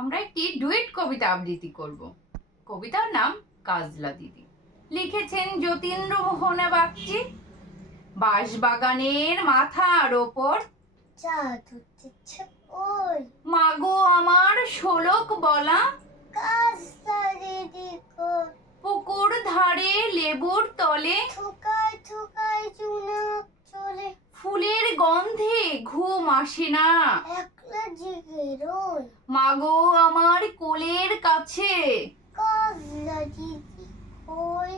আমরা একটি ডুয়েট কবিতা আবৃত্তি করব। কবিতার নাম কাজলা দিদি। লিখেছেন যতীন্দ্রমোহন বাগচি। বাঁশবাগানের মাথার ওপর চাঁদ উঠেছে ওই মাগো আমার শোলক বলা কাজলা দিদি কই পুকুর ধারে লেবুর তলে থুকায় থুকায় চুনক চলে ফুলের গন্ধে ঘুম আসে না একলা জেগে রই মাগো আমার কোলের কাছে কাজলা দিদি কই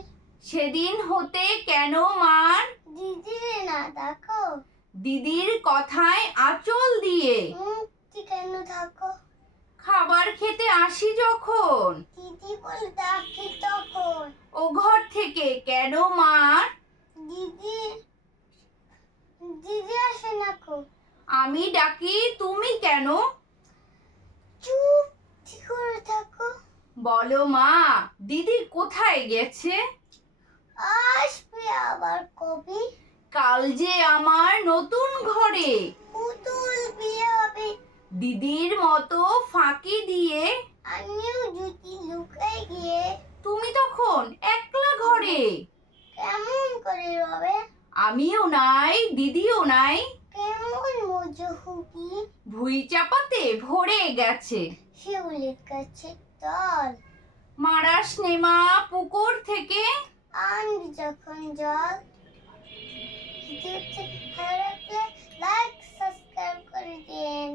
সেদিন হতে কেন মার দিদি না দেখো দিদির কথায় আঁচল দিয়ে মুক্তি কেন থাকো খাবার খেতে আসি যখন দিদি বলে ডাকি তখন ও ঘর থেকে কেন মার দিদি দিদি আসে না কো আমি ডাকি তুমি কেন চুপ করে থাকো বলো মা দিদি কোথায় গেছে আসবে আবার কবি কাল যে আমার নতুন ঘরে পুতুল বিয়ে হবে দিদির মতো ফাঁকি দিয়ে আমিও যদি লুকাই গিয়ে তুমি তখন একলা ঘরে কেমন করে রবে আমিও নাই দিদিও নাই কেমন মজা হুকি ভুঁই চাপাতে ভরে গেছে শিউলির কাছে তল মারাস নেমা পুকুর থেকে আনবি যখন জল ভিডিওটি ভালো লাগলে লাইক সাবস্ক্রাইব করে দিন।